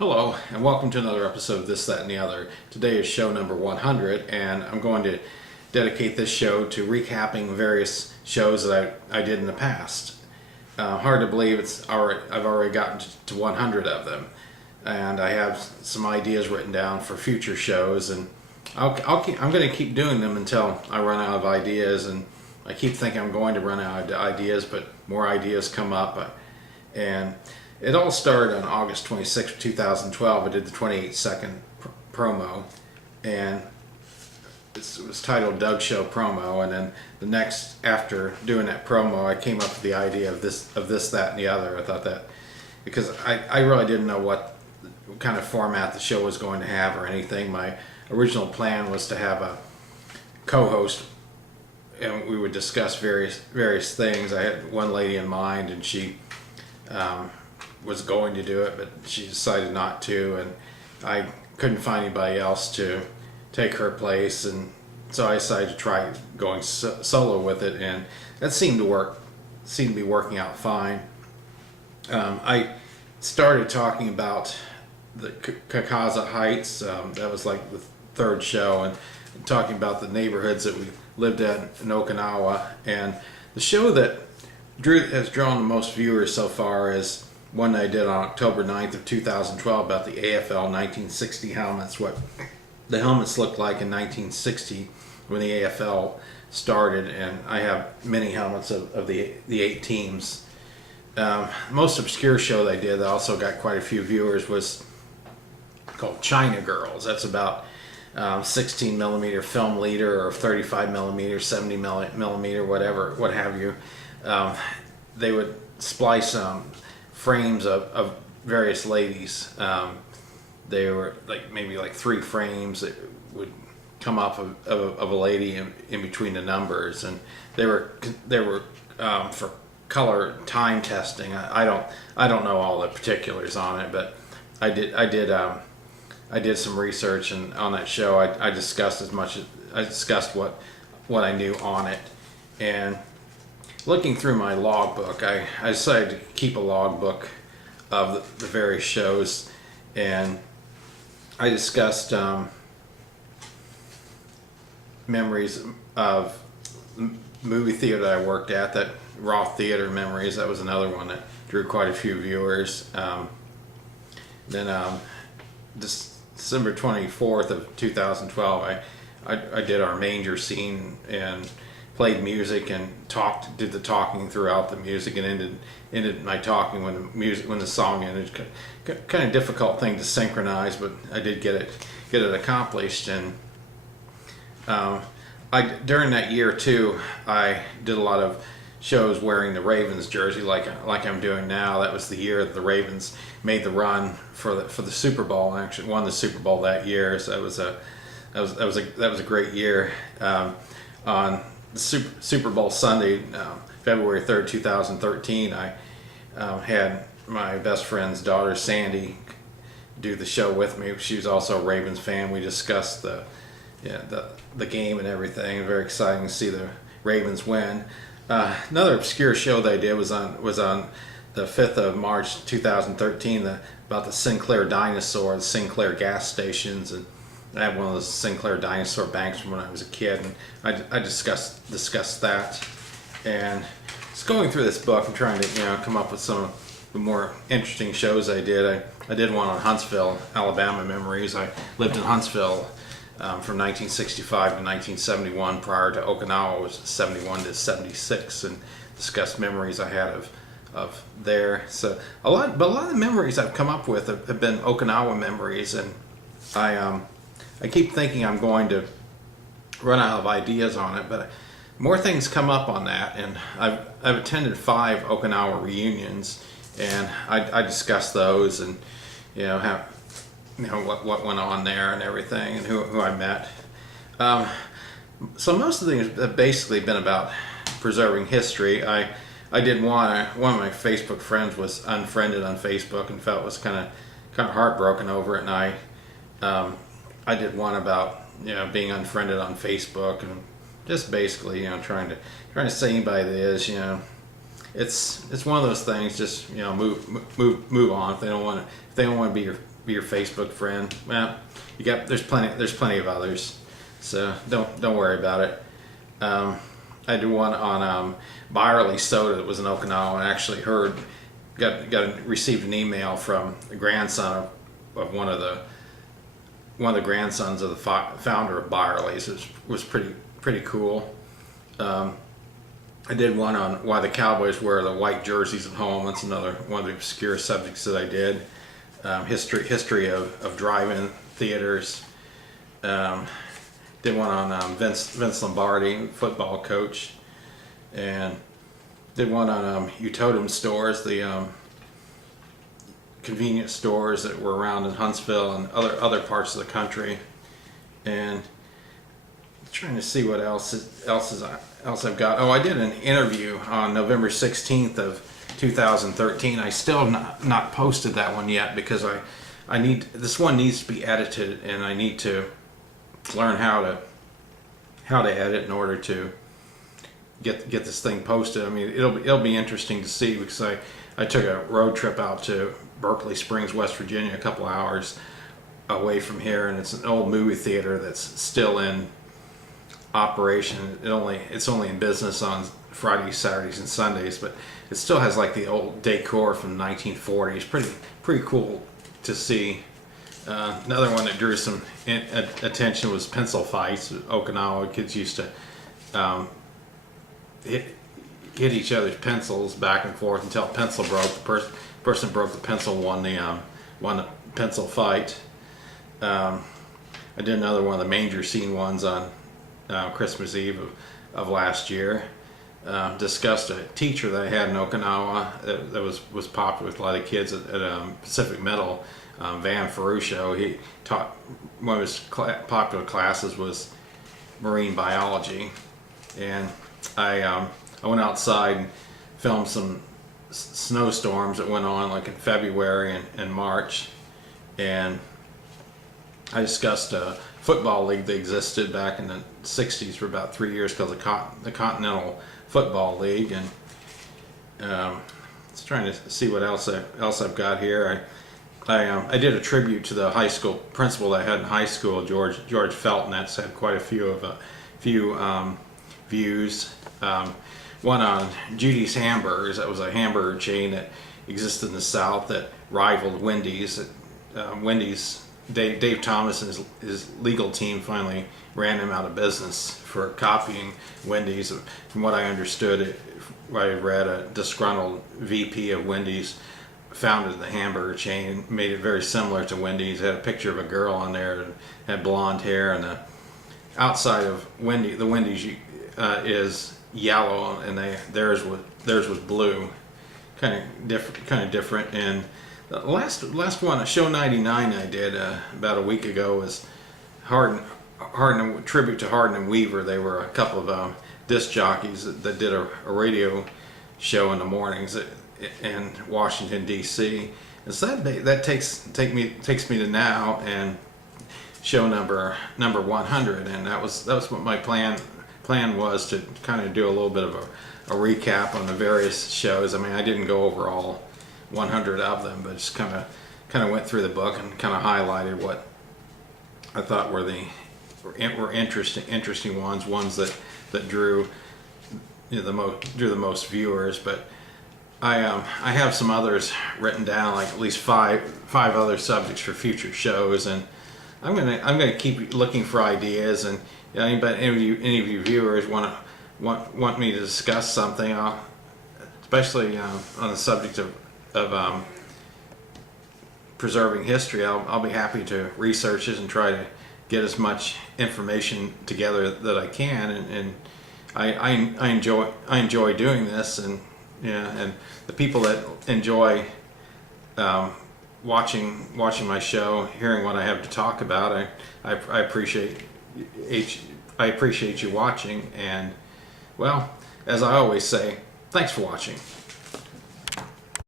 Hello, and welcome to another episode of This, That, and the Other. Today is show number 100, and I'm going to dedicate this show to recapping various shows that I did in the past. Hard to believe I've already gotten to 100 of them, and I have some ideas written down for future shows, and I'm going to keep doing them until I run out of ideas, and I keep thinking I'm going to run out of ideas, but more ideas come up, and it all started on August 26, 2012. I did the 28-second promo, and it was titled Doug Show Promo. And then the next, after doing that promo, I came up with the idea of this, that, and the other. I thought that because I really didn't know what kind of format the show was going to have or anything. My original plan was to have a co-host, and we would discuss various things. I had one lady in mind, and she was going to do it, but she decided not to, and I couldn't find anybody else to take her place, and so I decided to try going solo with it, and that seemed to be working out fine. I started talking about the Kakaza Heights. That was like the third show, and talking about the neighborhoods that we lived in Okinawa. And the show that has drawn the most viewers so far is one I did on October 9th of 2012 about the AFL 1960 helmets, what the helmets looked like in 1960 when the AFL started, and I have many helmets of the 8 teams. Most obscure show that I did that also got quite a few viewers was called China Girls. That's about 16 millimeter film leader, or 35 millimeter, 70 millimeter, whatever, what have you. They would splice frames of various ladies. They were maybe 3 frames that would come off of a lady in between the numbers, and they were for color time testing. I don't know all the particulars on it, but I did some research, and on that show I discussed what I knew on it. And looking through my logbook, I decided to keep a logbook of the various shows, and I discussed memories of movie theater that I worked at, that Roth Theater Memories. That was another one that drew quite a few viewers. Then December 24th of 2012, I did our manger scene and played music and did the talking throughout the music, and ended my talking when the song ended. Kind of difficult thing to synchronize, but I did get it accomplished. And during that year too, I did a lot of shows wearing the Ravens jersey, like I'm doing now. That was the year that the Ravens made the run for the Super Bowl, and actually won the Super Bowl that year. So that was a great year. On the Super Bowl Sunday, February 3rd, 2013, I had my best friend's daughter, Sandy, do the show with me. She was also a Ravens fan. We discussed the game and everything. Very exciting to see the Ravens win. Another obscure show that I did was on the 5th of March 2013, about the Sinclair dinosaur, the Sinclair gas stations, and I had one of those Sinclair dinosaur banks from when I was a kid, and I discussed that. And just going through this book, I'm trying to come up with some of the more interesting shows I did. I did one on Huntsville, Alabama memories. I lived in Huntsville from 1965 to 1971. Prior to Okinawa was 71 to 76, and discussed memories I had of there. So a lot of the memories I've come up with have been Okinawa memories, and I keep thinking I'm going to run out of ideas on it, but more things come up on that, and I've attended 5 Okinawa reunions, and I discussed those, and what went on there and everything, and who I met. So most of the things have basically been about preserving history. I did one of my Facebook friends was unfriended on Facebook and was kind of heartbroken over it, and I did one about being unfriended on Facebook, and just basically trying to say anybody that is it's one of those things. Just move on. If they don't want to be be your Facebook friend. Well, there's plenty of others, so don't worry about it. I did one on Byerly Soda that was in Okinawa, and actually received an email from the grandson of one of the grandsons of the founder of Byerly's. It was pretty cool. I did one on why the Cowboys wear the white jerseys at home. That's another one of the obscure subjects that I did. History of drive-in theaters. Did one on Vince Lombardi, football coach, and did one on Utotem stores, the convenience stores that were around in Huntsville and other parts of the country, and trying to see what else I've got. Oh, I did an interview on November 16th of 2013. I still not posted that one yet because this one needs to be edited, and I need to learn how to edit in order to get this thing posted. I mean, it'll be interesting to see, because I took a road trip out to Berkeley Springs, West Virginia, a couple hours away from here, and it's an old movie theater that's still in operation. It's only in business on Fridays, Saturdays, and Sundays, but it still has like the old decor from 1940s. Pretty cool to see. Another one that drew some attention was pencil fights. Okinawa kids used to hit each other's pencils back and forth until a pencil broke. The person broke the pencil won the pencil fight. I did another one of the manger scene ones on Christmas Eve of last year. Discussed a teacher that I had in Okinawa that was popular with a lot of kids at Pacific Middle. Van Ferruccio. He taught, one of his popular classes was marine biology, and I went outside and filmed some snowstorms that went on like in February and March, and I discussed a football league that existed back in the 60s for about 3 years called the Continental Football League, and just trying to see what else I've got here. I did a tribute to the high school principal that I had in high school, George Felton. That's had quite a few views. One on Judy's Hamburgers. That was a hamburger chain that existed in the South that rivaled Wendy's. Wendy's, Dave Thomas and his legal team finally ran him out of business for copying Wendy's. From what I understood, I read, a disgruntled VP of Wendy's founded the hamburger chain, made it very similar to Wendy's. It had a picture of a girl on there and had blonde hair, and the outside of the Wendy's is yellow, and theirs was blue, kind of different. And the last one, show 99 I did about a week ago, was tribute to Hardin and Weaver. They were a couple of disc jockeys that did a radio show in the mornings in Washington D.C. And so that takes me to now and show number 100, and that was what my plan was, to kind of do a little bit of a recap on the various shows. I mean, I didn't go over all 100 of them, but just kind of went through the book and kind of highlighted what I thought were interesting ones that drew the most viewers. But I have some others written down, like at least five other subjects for future shows, and I'm gonna keep looking for ideas. And any of you viewers want me to discuss something, especially on the subject of preserving history, I'll be happy to research it and try to get as much information together that I can. And I enjoy doing this, and and the people that enjoy watching my show, hearing what I have to talk about, I appreciate you watching. And well, as I always say, thanks for watching.